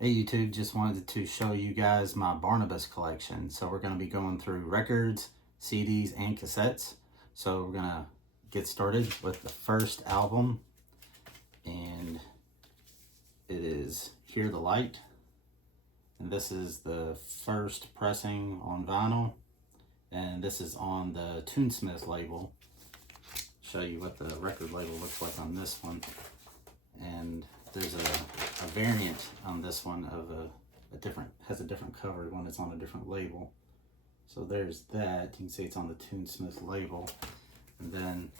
Hey YouTube, just wanted to show you guys my Barnabas collection. So we're going to be going through records, CDs, and cassettes. So we're going to get started with the first album, and it is Hear the Light. And this is the first pressing on vinyl, and this is on the Toonsmith label. Show you what the record label looks like on this one. And there's a variant on this one of a different, has a different cover when it's on a different label. So there's that. You can see it's on the Toonsmith label. And then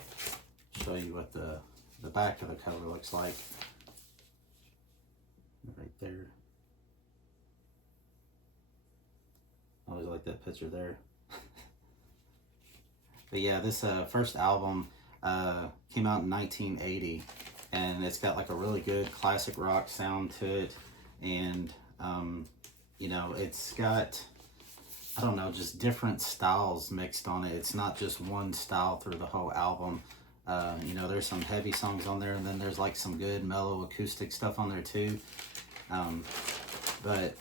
show you what the back of the cover looks like. Right there. I always like that picture there. But yeah, this first album came out in 1980. And it's got like a really good classic rock sound to it. And, you know, it's got, I don't know, just different styles mixed on it. It's not just one style through the whole album. You know, there's some heavy songs on there, and then there's like some good mellow acoustic stuff on there too. But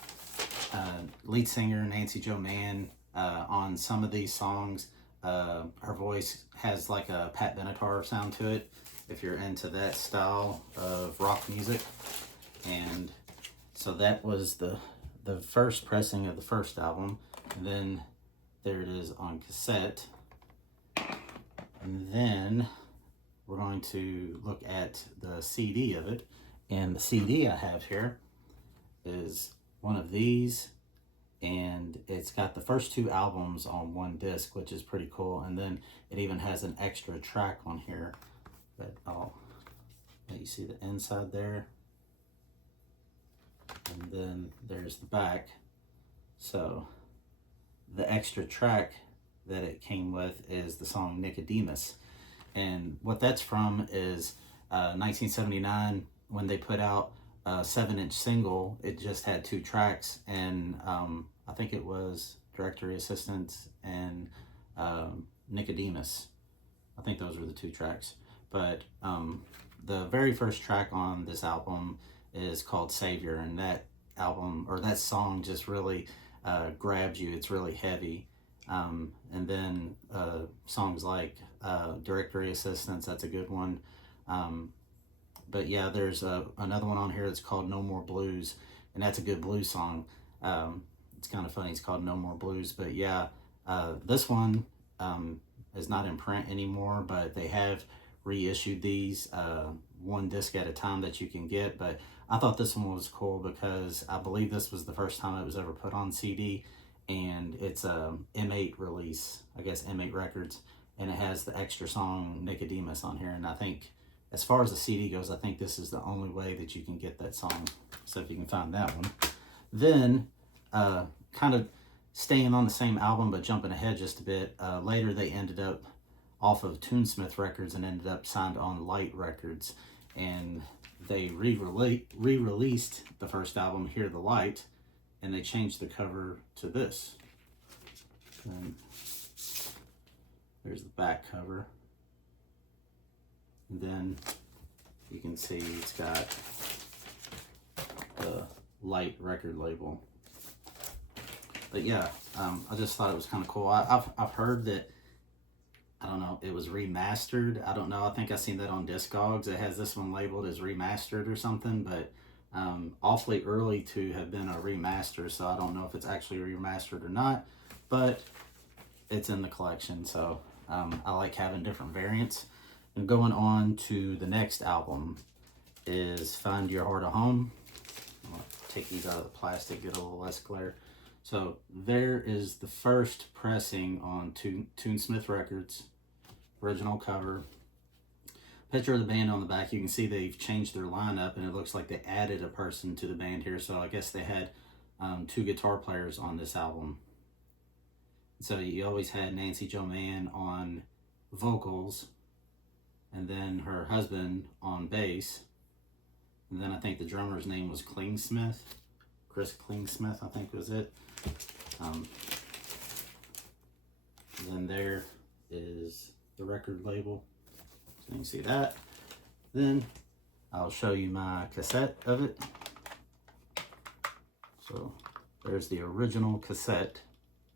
lead singer Nancy Jo Mann, on some of these songs, her voice has like a Pat Benatar sound to it, if you're into that style of rock music. And so that was the first pressing of the first album. And then there it is on cassette. And then we're going to look at the CD of it. And the CD I have here is one of these, and it's got the first two albums on one disc, which is pretty cool. And then it even has an extra track on here that you see the inside there, and then there's the back. So the extra track that it came with is the song Nicodemus, and what that's from is 1979 when they put out a 7-inch single. It just had two tracks, and I think it was Directory Assistance and Nicodemus. I think those were the two tracks. But the very first track on this album is called Savior, and that album, or that song, just really grabs you. It's really heavy. And then songs like Directory Assistance, that's a good one. But yeah, there's another one on here that's called No More Blues, and that's a good blues song. It's kind of funny, it's called No More Blues. But yeah, this one is not in print anymore, but they have reissued these one disc at a time that you can get. But I thought this one was cool because I believe this was the first time it was ever put on CD, and it's a M8 release, I guess M8 Records, and it has the extra song Nicodemus on here. And I think as far as the CD goes, I think this is the only way that you can get that song, so if you can find that one. Then kind of staying on the same album but jumping ahead just a bit, later they ended up off of Toonsmith Records and ended up signed on Light Records, and they re-released the first album, Hear the Light, and they changed the cover to this. And there's the back cover, and then you can see it's got the Light record label. But yeah, I just thought it was kind of cool. I've heard that, I don't know, it was remastered. I don't know. I think I seen that on Discogs. It has this one labeled as remastered or something, but awfully early to have been a remaster, so I don't know if it's actually remastered or not, but it's in the collection, so I like having different variants. And going on to the next album is Find Your Heart a Home. I'm going to take these out of the plastic, get a little less glare. So there is the first pressing on Toonsmith Records, original cover. Picture of the band on the back. You can see they've changed their lineup, and it looks like they added a person to the band here. So I guess they had two guitar players on this album. So you always had Nancy Jo Mann on vocals, and then her husband on bass. And then I think the drummer's name was Klingsmith. Chris Klingsmith, I think was it. Then there is the record label, so you can see that. Then I'll show you my cassette of it. So there's the original cassette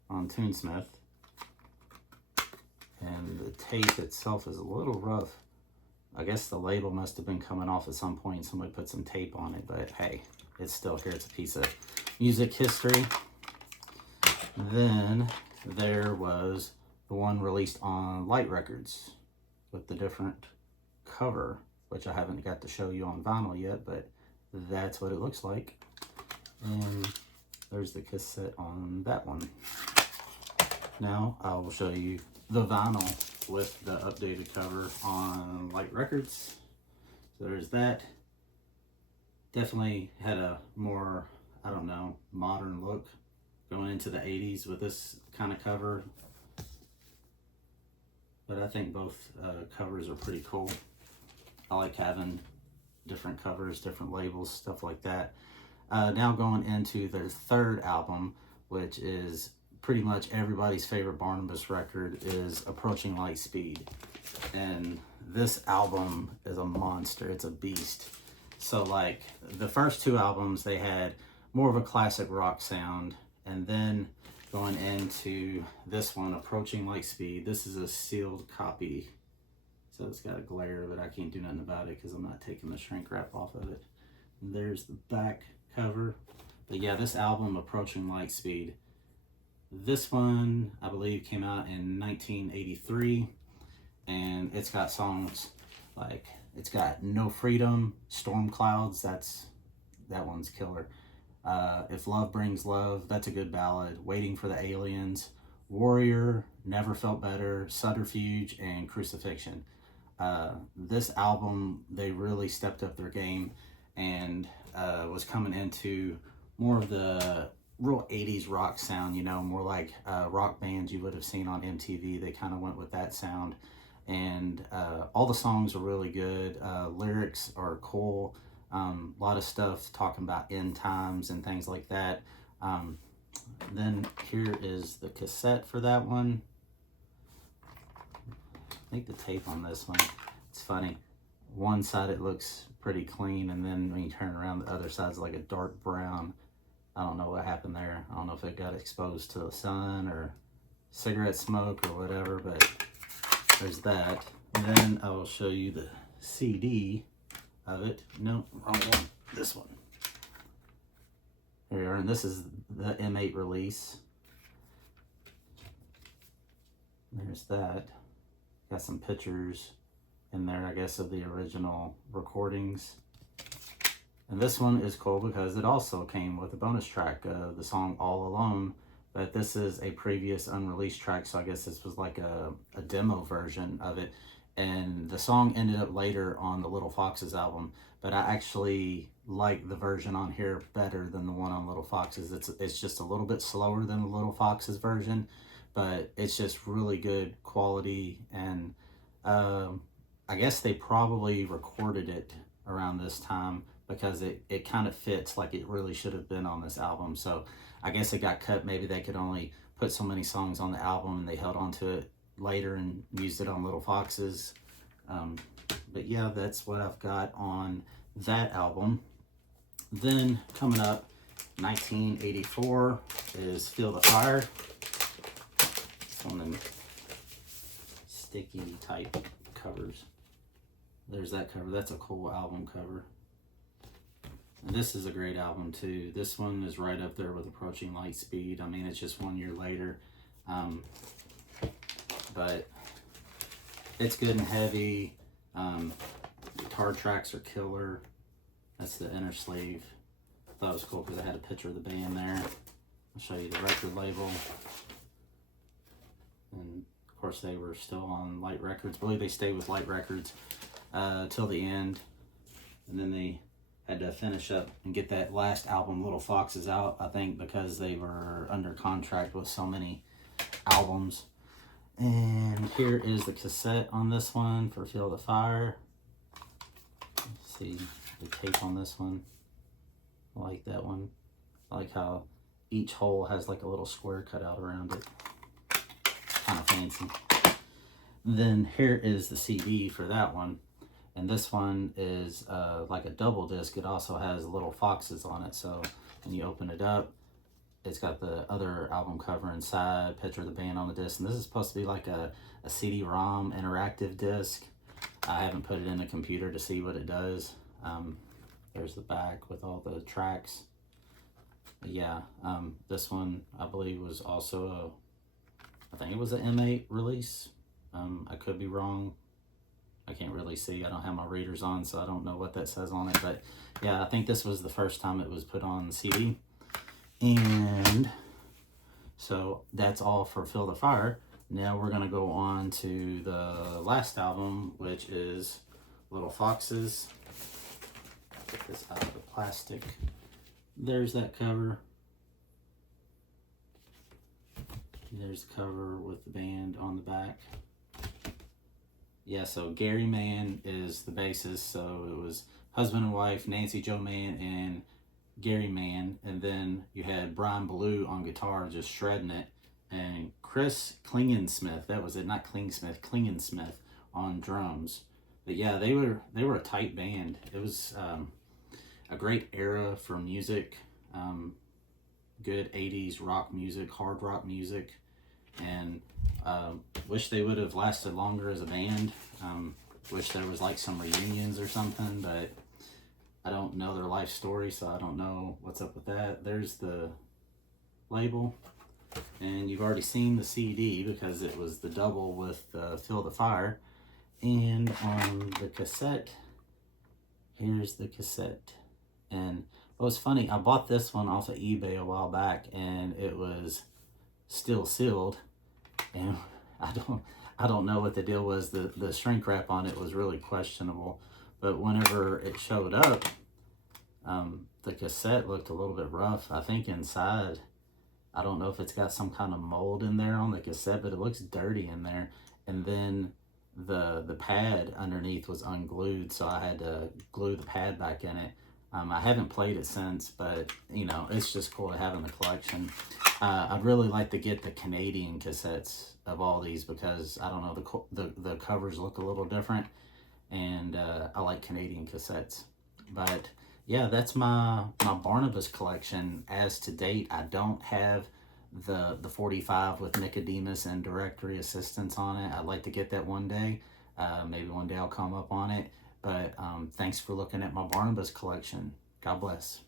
on Tunesmith. And the tape itself is a little rough. I guess the label must have been coming off at some point. Somebody put some tape on it, but hey, it's still here. It's a piece of music history. Then there was the one released on Light Records with the different cover, which I haven't got to show you on vinyl yet, but that's what it looks like. And there's the cassette on that one. Now I will show you the vinyl with the updated cover on Light Records. So there's that. Definitely had a more, I don't know, modern look going into the 80s with this kind of cover. But I think both covers are pretty cool. I like having different covers, different labels, stuff like that. Now going into their third album, which is pretty much everybody's favorite Barnabas record, is Approaching Light Speed. And this album is a monster. It's a beast. So like the first two albums, they had more of a classic rock sound. And then going into this one, Approaching Light Speed, this is a sealed copy. So it's got a glare, but I can't do nothing about it because I'm not taking the shrink wrap off of it. And there's the back cover. But yeah, this album, Approaching Light Speed, this one, I believe, came out in 1983, and it's got songs like, it's got No Freedom, Storm Clouds, that one's killer. If Love Brings Love, that's a good ballad. Waiting for the Aliens, Warrior, Never Felt Better, Subterfuge, and Crucifixion. This album, they really stepped up their game and was coming into more of the real 80s rock sound, you know, more like rock bands you would have seen on MTV. They kind of went with that sound. And all the songs are really good. Lyrics are cool. A lot of stuff talking about end times and things like that. Then here is the cassette for that one. I think the tape on this one, it's funny. One side it looks pretty clean, and then when you turn around, the other side's like a dark brown. I don't know what happened there. I don't know if it got exposed to the sun or cigarette smoke or whatever, but there's that. And then I will show you the CD of it. No, wrong one. This one. There we are, and this is the M8 release. There's that. Got some pictures in there, I guess, of the original recordings. And this one is cool because it also came with a bonus track, the song All Alone, but this is a previous unreleased track, so I guess this was like a demo version of it. And the song ended up later on the Little Foxes album, but I actually like the version on here better than the one on Little Foxes. It's just a little bit slower than the Little Foxes version, but it's just really good quality. And I guess they probably recorded it around this time because it kind of fits like it really should have been on this album. So I guess it got cut. Maybe they could only put so many songs on the album and they held on to it later and used it on Little Foxes. But yeah, that's what I've got on that album. Then coming up, 1984 is Feel the Fire. It's one of them sticky type covers. There's that cover. That's a cool album cover. And this is a great album too. This one is right up there with Approaching Light Speed. I mean, it's just 1 year later. But it's good and heavy. Guitar tracks are killer. That's the inner sleeve. I thought it was cool because I had a picture of the band there. I'll show you the record label. And of course they were still on Light Records. I believe they stayed with Light Records till the end. And then they had to finish up and get that last album, Little Foxes, out, I think because they were under contract with so many albums. And here is the cassette on this one for Feel the Fire. Let's see the tape on this one. I like that one. I like how each hole has like a little square cut out around it. Kind of fancy. Then here is the CD for that one. And this one is like a double disc. It also has little foxes on it. So when you open it up, it's got the other album cover inside, picture of the band on the disc. And this is supposed to be like a CD-ROM interactive disc. I haven't put it in the computer to see what it does. There's the back with all the tracks. But yeah, this one I believe was also I think it was an M8 release. I could be wrong. I can't really see. I don't have my readers on, so I don't know what that says on it. But yeah, I think this was the first time it was put on CD. And so that's all for Feel the Fire. Now we're going to go on to the last album, which is Little Foxes. Get this out of the plastic. There's that cover. There's the cover with the band on the back. Yeah, so Gary Mann is the bassist. So it was husband and wife, Nancy Jo Mann and Gary Mann. And then you had Brian Ballou on guitar just shredding it. And Chris Klingensmith, that was it, not Klingsmith, Klingensmith on drums. But yeah, they were a tight band. It was a great era for music. Good 80s rock music, hard rock music. And wish they would have lasted longer as a band. Wish there was like some reunions or something, but I don't know their life story, so I don't know what's up with that. There's the label, and you've already seen the CD because it was the double with Feel the Fire. And on the cassette, here's the cassette. And what was funny, I bought this one off of eBay a while back, and it was still sealed, and I don't know what the deal was. The shrink wrap on it was really questionable, but whenever it showed up, the cassette looked a little bit rough. I think inside, I don't know if it's got some kind of mold in there on the cassette, but it looks dirty in there. And then the pad underneath was unglued, so I had to glue the pad back in it. I haven't played it since, but you know, it's just cool to have in the collection. I'd really like to get the Canadian cassettes of all these because I don't know, the covers look a little different, and I like Canadian cassettes. But yeah, that's my Barnabas collection as to date. I don't have the 45 with Nicodemus and directory assistance on it. I'd like to get that one day. Maybe one day I'll come up on it. But thanks for looking at my Barnabas collection. God bless.